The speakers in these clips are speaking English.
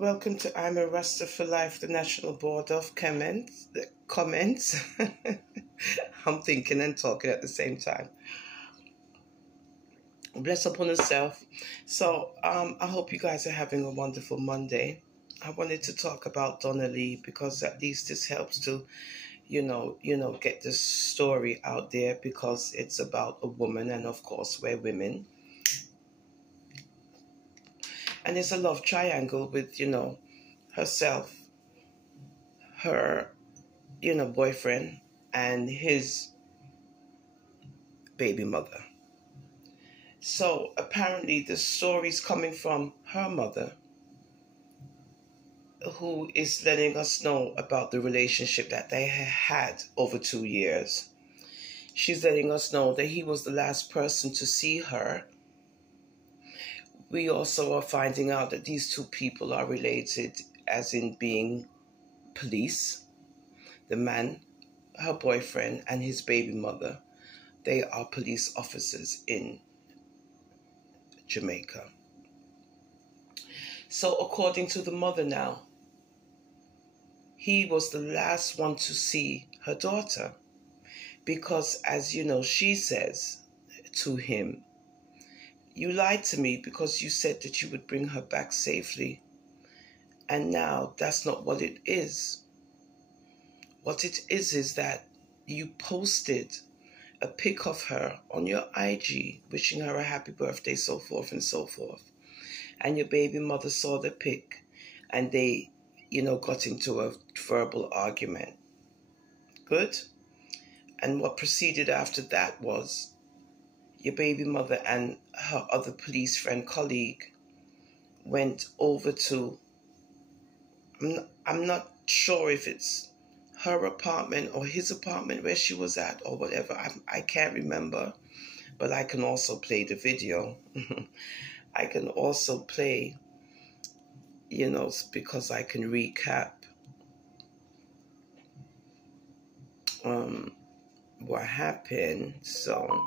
Welcome to I'm a Rasta for Life, the National Board of Comments. I'm thinking and talking at the same time. Bless upon yourself. So I hope you guys are having a wonderful Monday. I wanted to talk about Doneley because at least this helps to, get this story out there because it's about a woman, and of course we're women. And it's a love triangle with, herself, her, boyfriend, and his baby mother. So apparently the story's coming from her mother, who is letting us know about the relationship that they had over 2 years. She's letting us know that he was the last person to see her. We also are finding out that these two people are related, as in being police. The man, her boyfriend, and his baby mother, they are police officers in Jamaica. So according to the mother now, he was the last one to see her daughter because, as you know, she says to him, "You lied to me because you said that you would bring her back safely. And now that's not what it is. What it is that you posted a pic of her on your IG, wishing her a happy birthday, so forth and so forth. And your baby mother saw the pic and they, got into a verbal argument. Good? And what proceeded after that was your baby mother and her other police friend colleague went over to, I'm not sure if it's her apartment or his apartment where she was at or whatever. I can't remember, but I can also play the video. I can also play, because I can recap what happened. So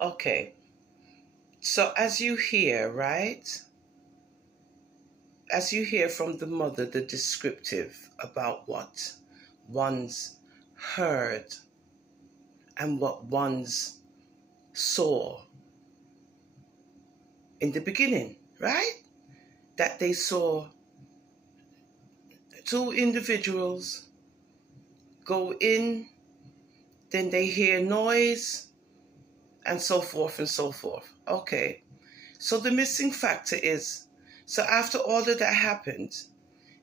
okay. So as you hear, right? As you hear from the mother, the descriptive about what one's heard and what one's saw in the beginning, right? That they saw two individuals go in, then they hear noise, and so forth and so forth. Okay, so the missing factor is, so after all of that happened,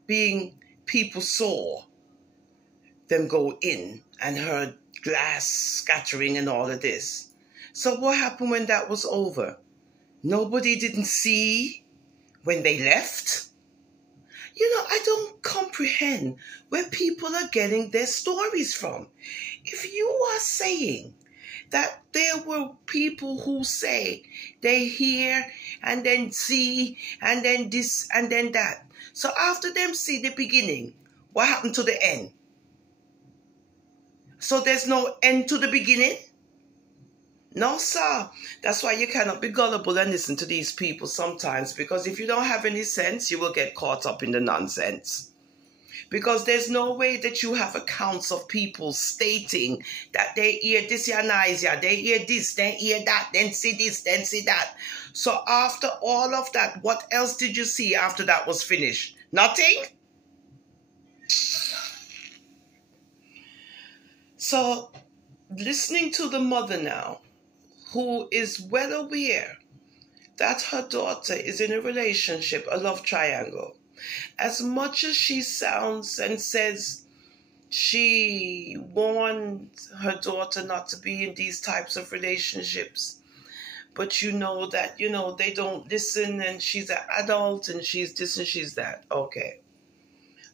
being people saw them go in and heard glass scattering and all of this. So what happened when that was over? Nobody didn't see when they left? You know, I don't comprehend where people are getting their stories from. If you are saying that there were people who say they hear and then see and then this and then that. So after them see the beginning, what happened to the end? So there's no end to the beginning? No, sir. That's why you cannot be gullible and listen to these people sometimes, because if you don't have any sense, you will get caught up in the nonsense. Because there's no way that you have accounts of people stating that they hear this, yeah, nice, yeah, they hear this, then hear that, then see this, then see that. So after all of that, what else did you see after that was finished? Nothing? So listening to the mother now, who is well aware that her daughter is in a relationship, a love triangle, as much as she sounds and says she warned her daughter not to be in these types of relationships, but you know that, they don't listen, and she's an adult and she's this and she's that. Okay.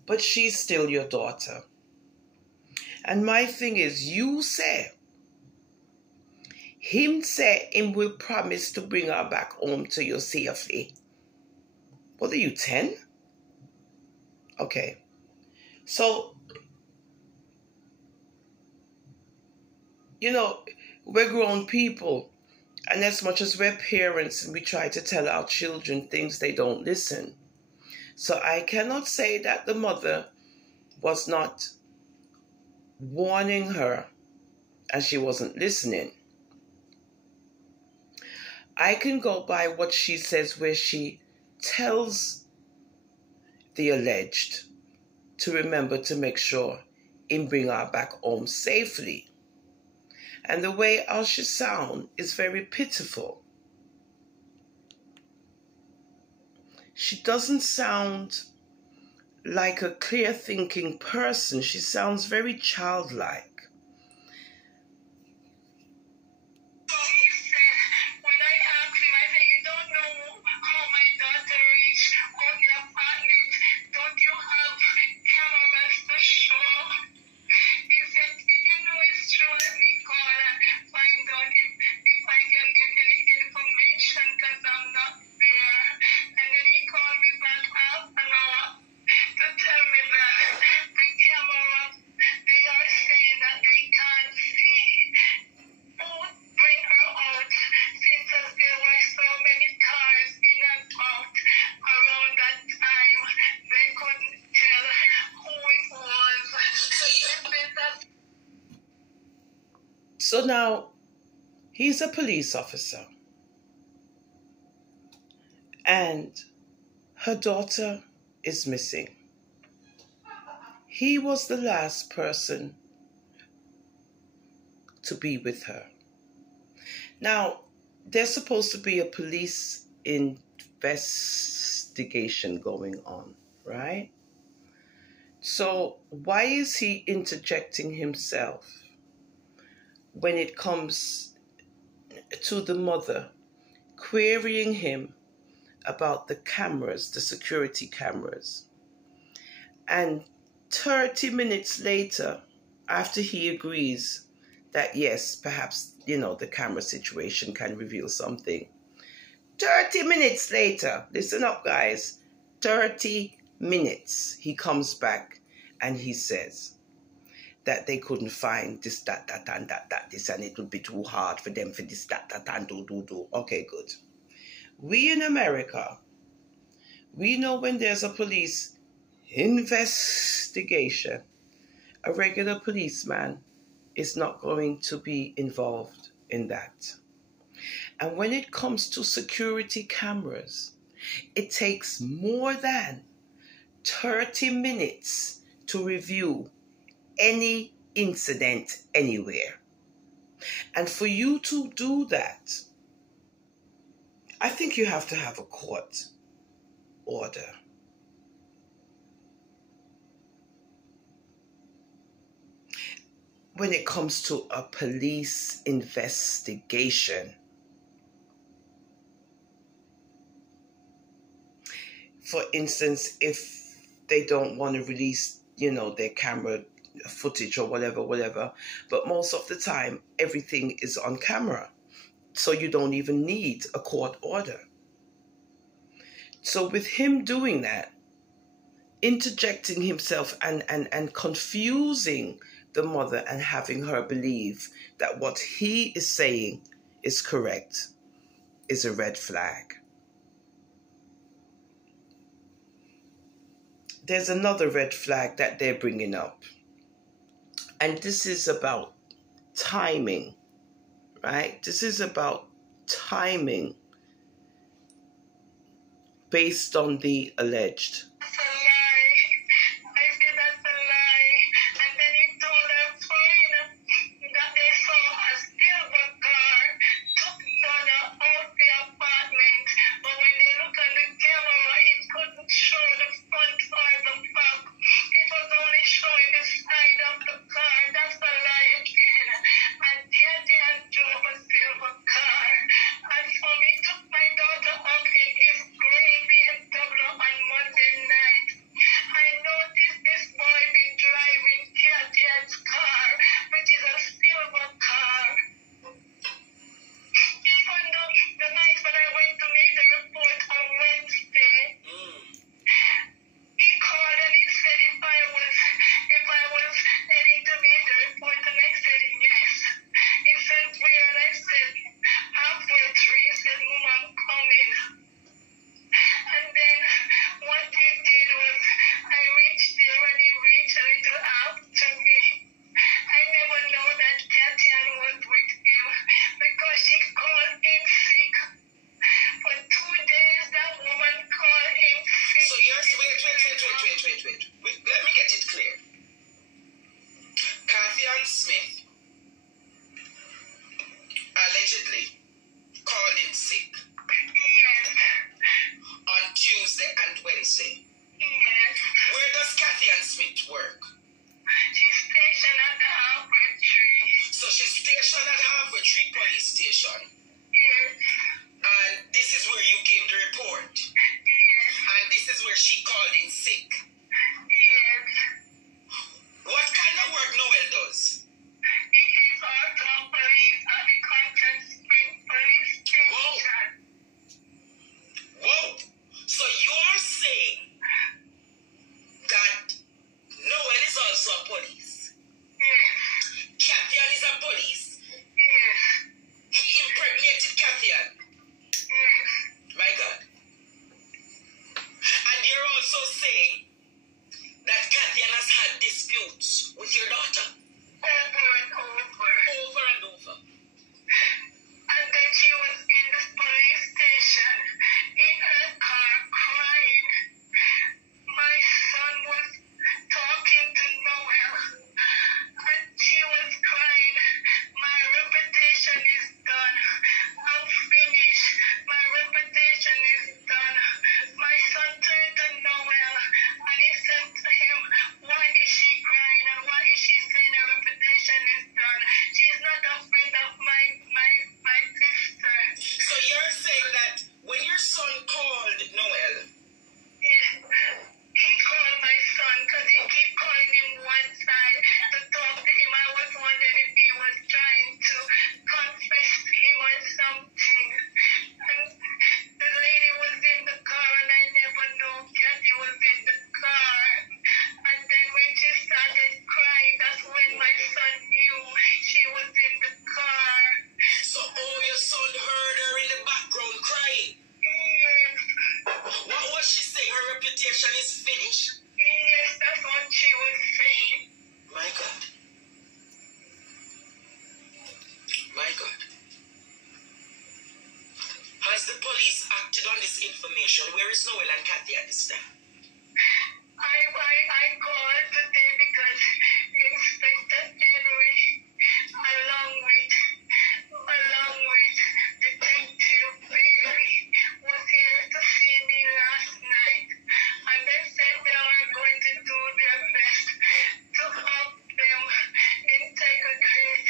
But she's still your daughter. And my thing is, you say, him say him will promise to bring her back home to you safely. What are you, 10? Okay. So, we're grown people. And as much as we're parents and we try to tell our children things, they don't listen. So I cannot say that the mother was not warning her and she wasn't listening. I can go by what she says, where she tells the alleged to remember to make sure him bring her back home safely. And the way how she sound is very pitiful. She doesn't sound like a clear-thinking person. She sounds very childlike. So now, he's a police officer. And her daughter is missing. He was the last person to be with her. Now, there's supposed to be a police investigation going on, right? So why is he interjecting himself when it comes to the mother, querying him about the cameras, the security cameras? And 30 minutes later, after he agrees that yes, perhaps, the camera situation can reveal something, 30 minutes later, listen up guys, 30 minutes, he comes back and he says that they couldn't find this, that, and that, this, and it would be too hard for them for this, that, and do. Okay, good. We in America, we know when there's a police investigation, a regular policeman is not going to be involved in that. And when it comes to security cameras, it takes more than 30 minutes to review any incident anywhere. And for you to do that, I think you have to have a court order. When it comes to a police investigation, for instance, if they don't want to release, their camera footage or whatever, but most of the time, everything is on camera. So you don't even need a court order. So with him doing that, interjecting himself and confusing the mother and having her believe that what he is saying is correct is a red flag. There's another red flag that they're bringing up. And this is about timing, right? This is about timing based on the alleged. the police acted on this information? Where is Noel and Kathy at this time? I called today because Inspector Henry, along with Detective Bailey, was here to see me last night, and they said they were going to do their best to have them interrogated,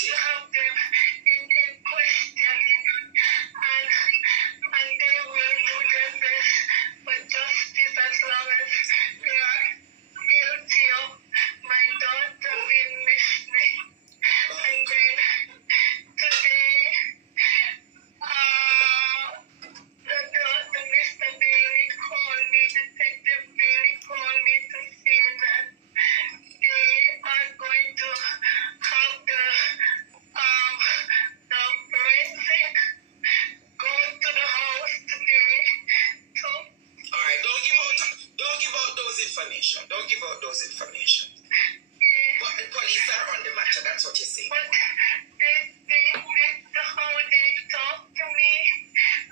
to have them in questioning, and they will do their best for justice as long as they are guilty of my daughter being missing. And then today, the Mr. Bailey called me, Detective Bailey called me to say that they are going to have the forensic go to the house today to... Alright, don't give out those information. Don't give out those information. Yeah. But the police are on the matter, that's what you say. But how they talk to me,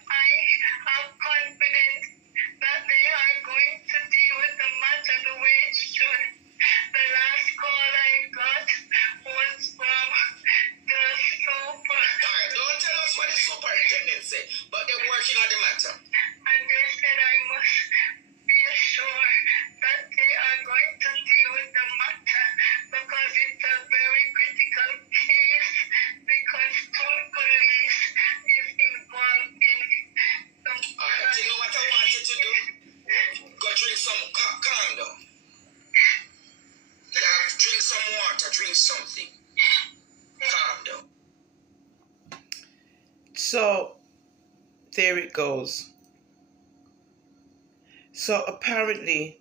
I have confidence that they are going to deal with the matter the way it should. The last call I got was from the super, Alright, don't tell us what the superintendent said, but they're working on the matter. and they said I must be sure that they are going to deal with the matter because it's a very critical case, because two police is involved in the Alright, you know what I want you to do? Go drink some, calm down. Yeah, drink some water, drink something. Calm down. So, there it goes. So apparently,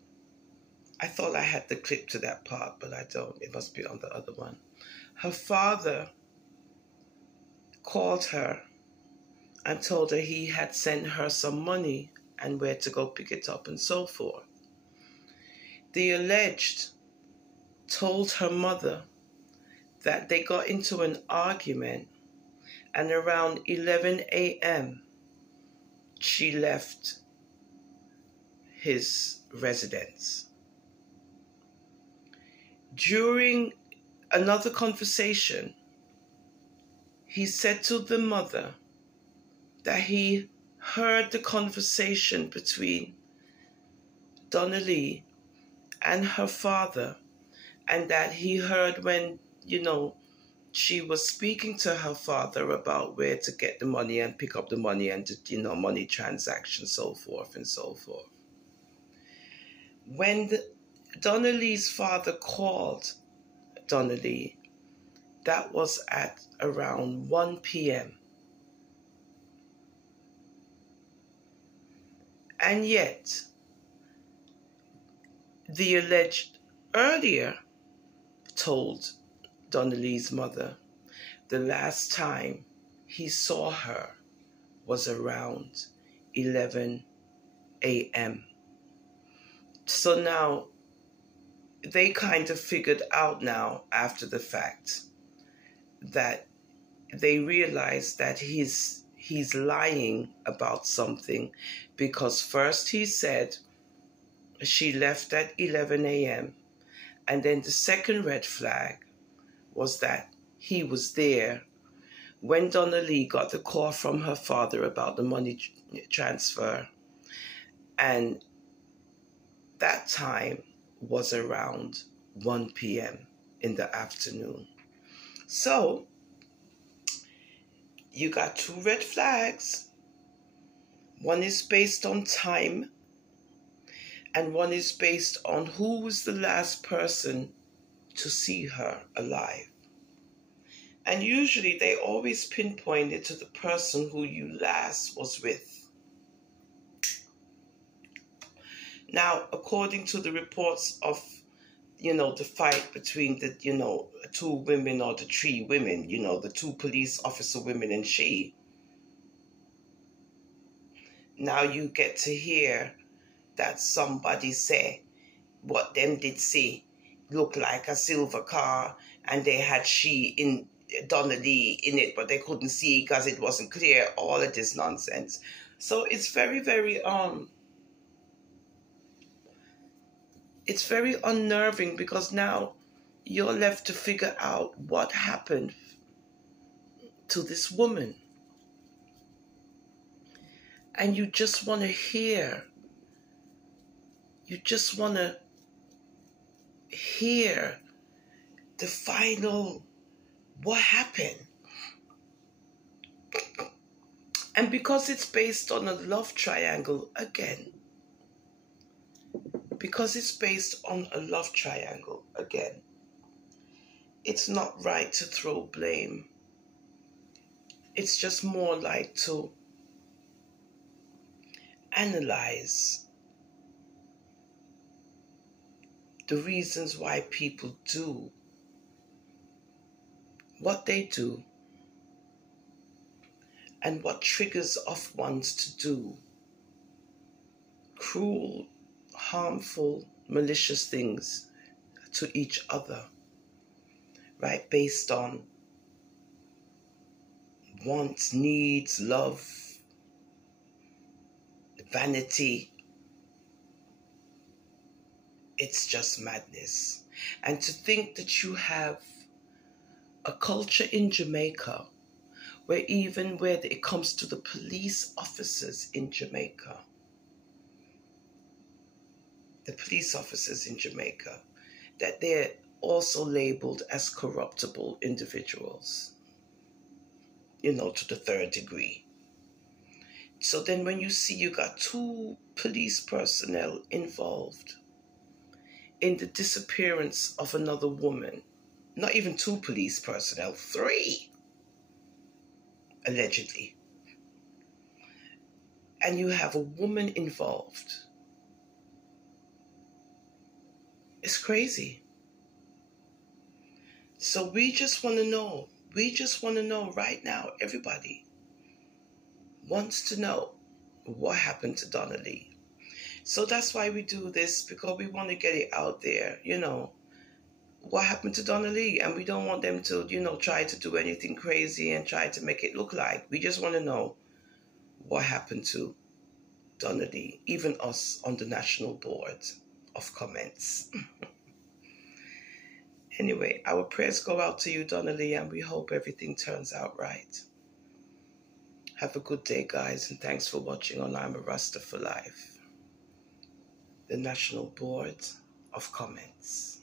I thought I had the clip to that part, but I don't. It must be on the other one. Her father called her and told her he had sent her some money and where to go pick it up and so forth. The alleged told her mother that they got into an argument, and around 11 a.m. she left his residence. During another conversation, he said to the mother that he heard the conversation between Doneley and her father, and that he heard when, she was speaking to her father about where to get the money and pick up the money and, money transactions, so forth and so forth. When Doneley's father called Doneley, that was at around 1 p.m. And yet, the alleged earlier told Doneley's mother the last time he saw her was around 11 a.m. So now they kind of figured out now after the fact that they realized that he's lying about something, because first he said she left at 11 a.m. and then the second red flag was that he was there when Doneley got the call from her father about the money transfer, and that time was around 1 p.m. in the afternoon. So you got two red flags. One is based on time, and one is based on who was the last person to see her alive. And usually they always pinpoint it to the person who you last was with. Now, according to the reports of, the fight between the, two women or the three women, the two police officer women and she, now you get to hear that somebody say what them did see looked like a silver car, and they had she in Doneley in it, but they couldn't see because it wasn't clear. All of this nonsense. So it's very, very it's very unnerving, because now you're left to figure out what happened to this woman. And you just want to hear. You just want to hear the final, what happened. And because it's based on a love triangle, again, it's not right to throw blame. It's just more like to analyze the reasons why people do what they do and what triggers off ones to do cruel, harmful, malicious things to each other, right? Based on wants, needs, love, vanity. It's just madness. And to think that you have a culture in Jamaica where even where it comes to the police officers in Jamaica, that they're also labeled as corruptible individuals, to the third degree. So then when you see you got 2 police personnel involved in the disappearance of another woman, not even 2 police personnel, 3, allegedly, and you have a woman involved, it's crazy. So we just want to know right now, everybody wants to know what happened to Doneley. So that's why we do this, because we want to get it out there, what happened to Doneley, and we don't want them to, try to do anything crazy and try to make it look like. We just want to know what happened to Doneley, even us on the National Board of Comments. Anyway, our prayers go out to you, Doneley, and we hope everything turns out right. Have a good day, guys, and thanks for watching on I'm a Rasta for Life, the National Board of Comments.